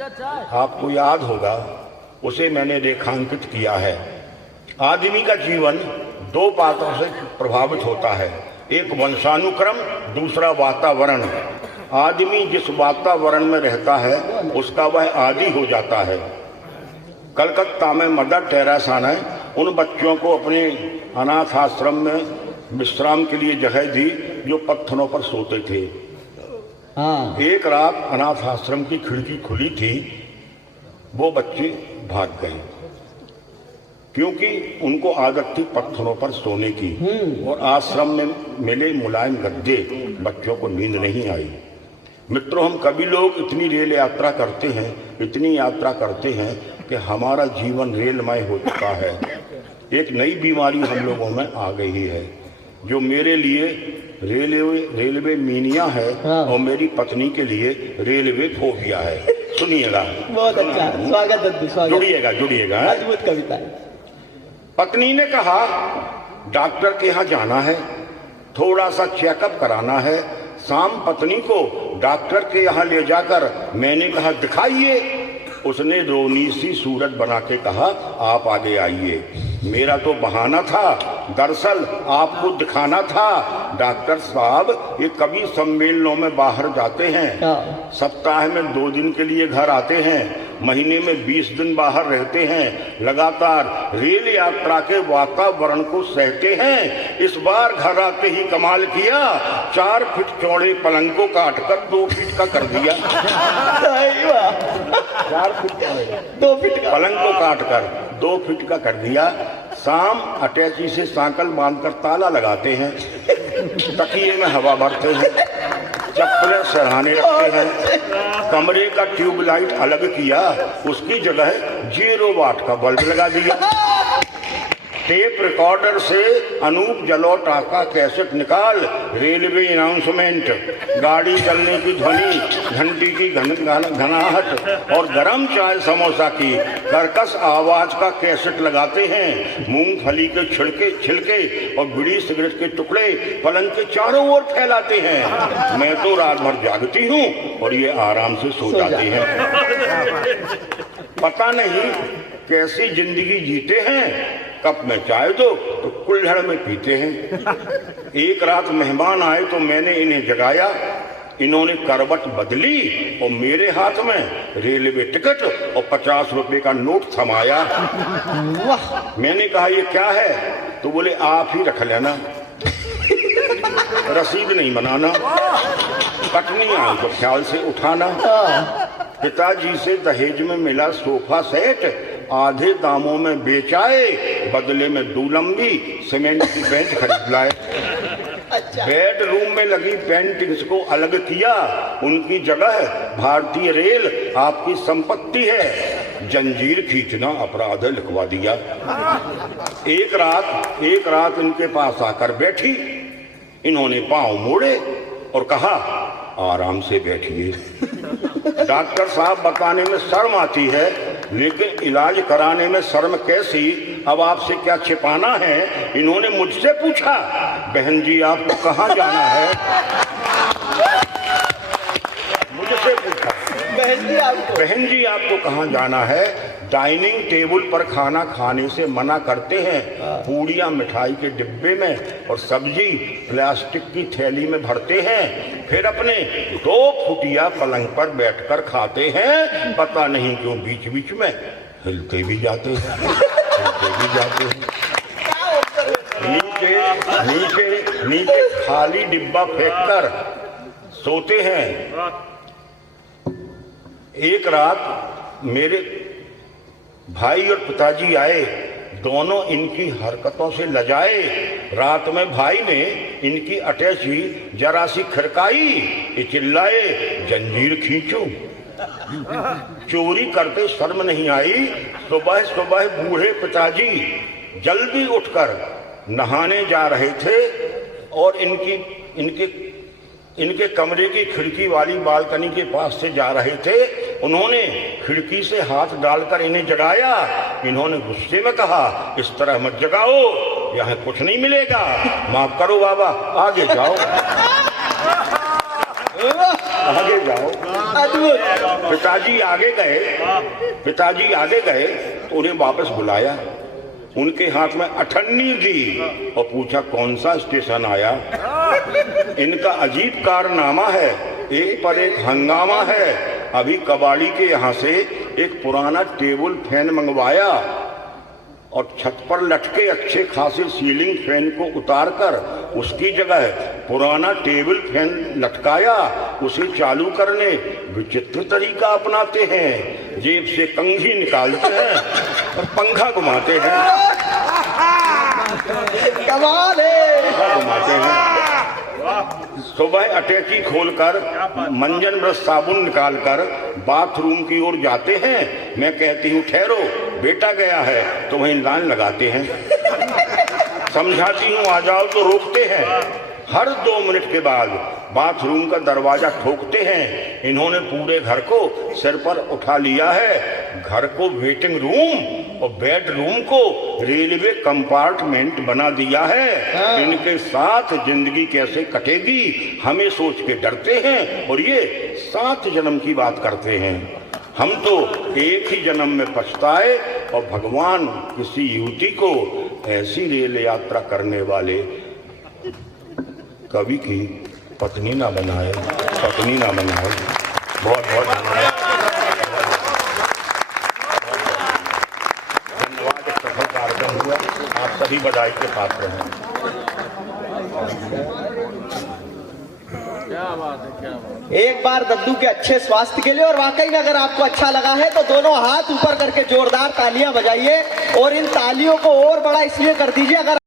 आपको याद होगा, उसे मैंने रेखांकित किया है। आदमी का जीवन दो बातों से प्रभावित होता है, एक वंशानुक्रम, दूसरा वातावरण। आदमी जिस वातावरण में रहता है उसका वह आदी हो जाता है। कलकत्ता में मदर टेरेसा ने उन बच्चों को अपने अनाथ आश्रम में विश्राम के लिए जगह दी जो पत्थरों पर सोते थे। एक रात अनाथ आश्रम की खिड़की खुली थी, वो बच्चे भाग गए क्योंकि उनको आदत थी पत्थरों पर सोने की, और आश्रम में मिले मुलायम गद्दे, बच्चों को नींद नहीं आई। मित्रों, हम कभी लोग इतनी रेल यात्रा करते हैं, इतनी यात्रा करते हैं कि हमारा जीवन रेलमय हो चुका है। एक नई बीमारी हम लोगों में आ गई है, जो मेरे लिए रेलवे मीनिया है और मेरी पत्नी के लिए रेलवे फोबिया है। सुनिएगा, बहुत अच्छा, स्वागत, जुड़िएगा। अद्भुत कविता है। पत्नी ने कहा, डॉक्टर के यहाँ जाना है, थोड़ा सा चेकअप कराना है। शाम पत्नी को डॉक्टर के यहाँ ले जाकर मैंने कहा, दिखाइए। उसने रोनी सी सूरत बना के कहा, आप आगे आइए। मेरा तो बहाना था, दरअसल आपको दिखाना था। डॉक्टर साहब ये कभी सम्मेलनों में बाहर जाते हैं, सप्ताह में 2 दिन के लिए घर आते हैं, महीने में 20 दिन बाहर रहते हैं, लगातार रेल यात्रा के वातावरण को सहते हैं। इस बार घर आते ही कमाल किया, 4 फीट चौड़े पलंग को काटकर 2 फीट का कर दिया। 4 फीट 2 फीट पलंग को काटकर 2 फीट का कर दिया। शाम अटैची से सांकल बांधकर ताला लगाते हैं, तकिए में हवा भरते हैं, चप्पलें सरहाने रखते हैं। कमरे का ट्यूबलाइट अलग किया, उसकी जगह 0 वाट का बल्ब लगा दिया। टेप रिकॉर्डर से अनूप जलोटा का कैसेट निकाल, रेलवे अनाउंसमेंट, गाड़ी चलने की ध्वनि, घंटी की घनाहट और गरम चाय समोसा की कर्कश आवाज का कैसेट लगाते हैं। मूंगफली के छिलके और बीड़ी सिगरेट के टुकड़े पलंग के चारों ओर फैलाते हैं। मैं तो रात भर जागती हूँ और ये आराम से सो जाती हैं। पता नहीं कैसी जिंदगी जीते हैं। कप में चाय दो तो कुल्हड़ में पीते हैं। एक रात मेहमान आए तो मैंने इन्हें जगाया। इन्होंने करवट बदली और मेरे हाथ में रेलवे टिकट और 50 रुपए का नोट थमाया। मैंने कहा, ये क्या है? तो बोले, आप ही रख लेना, रसीद नहीं बनाना, कटनी आई तो ख्याल से उठाना। पिताजी से दहेज में मिला सोफा सेट आधे दामों में बेचाए, बदले में 2 लंबी सीमेंट की बेंच खरीद लाए। बेडरूम में लगी पेंटिंग्स को अलग किया, उनकी जगह भारतीय रेल आपकी संपत्ति है, जंजीर खींचना अपराध है लिखवा दिया। एक रात इनके पास आकर बैठी, इन्होंने पांव मोड़े और कहा, आराम से बैठिए। डॉक्टर साहब बताने में शर्म आती है, लेकिन इलाज कराने में शर्म कैसी? अब आपसे क्या छिपाना है? इन्होंने मुझसे पूछा, बहन जी आपको कहाँ जाना है? मुझसे पूछा, बहन जी आपको कहाँ जाना है? डाइनिंग टेबल पर खाना खाने से मना करते हैं, पूड़ियाँ मिठाई के डिब्बे में और सब्जी प्लास्टिक की थैली में भरते हैं, फिर अपने 2 फुटिया पलंग पर बैठकर खाते हैं। पता नहीं क्यों बीच बीच में हिलते भी जाते हैं। नीचे खाली डिब्बा फेंककर सोते हैं। एक रात मेरे भाई और पिताजी आए, दोनों इनकी हरकतों से लजाए। रात में भाई ने इनकी अटैची जरा सी खड़काई, ये चिल्लाए, जंजीर खींचो। चोरी करते शर्म नहीं आई। सुबह सुबह बूढ़े पिताजी जल्दी उठकर नहाने जा रहे थे और इनके कमरे की खिड़की वाली बालकनी के पास से जा रहे थे। उन्होंने खिड़की से हाथ डालकर इन्हें जगाया। इन्होंने गुस्से में कहा, इस तरह मत जगाओ, यहाँ कुछ नहीं मिलेगा, माफ करो बाबा, आगे जाओ। आगे जाओ। अद्भुत। पिताजी आगे गए तो उन्हें वापस बुलाया, उनके हाथ में अठन्नी दी और पूछा कौन सा स्टेशन आया। इनका अजीब कारनामा है, एक पर एक हंगामा है। अभी कबाड़ी के यहाँ से एक पुराना टेबल फैन मंगवाया और छत पर लटके अच्छे खासे सीलिंग फैन को उतारकर उसकी जगह पुराना टेबल फैन लटकाया। उसे चालू करने विचित्र तरीका अपनाते हैं, जेब से कंघी निकालते हैं और पंखा घुमाते हैं। कमाल है। पंखा घुमाते हैं। सुबह अटैची खोलकर मंजन ब्रश साबुन निकालकर बाथरूम की ओर जाते हैं। मैं कहती हूँ ठहरो, बेटा गया है, तो वहीं लाइन लगाते हैं। समझाती हूँ आ जाओ तो रोकते हैं। हर 2 मिनट के बाद बाथरूम का दरवाजा ठोकते हैं। इन्होंने पूरे घर को सिर पर उठा लिया है। घर को वेटिंग रूम और बेडरूम को रेलवे कंपार्टमेंट बना दिया है। इनके साथ जिंदगी कैसे कटेगी हमें सोच के डरते हैं और ये 7 जन्म की बात करते हैं। हम तो एक ही जन्म में पछताए और भगवान किसी युवती को ऐसी रेल यात्रा करने वाले कवि की पत्नी ना बनाए। बहुत बहुत धन्यवाद। एक सफल कार्यक्रम हुआ, आप सभी बधाई के पात्र हैं। एक बार दद्दू के अच्छे स्वास्थ्य के लिए और वाकई में अगर आपको अच्छा लगा है तो दोनों हाथ ऊपर करके जोरदार तालियां बजाइए और इन तालियों को और बड़ा इसलिए कर दीजिए अगर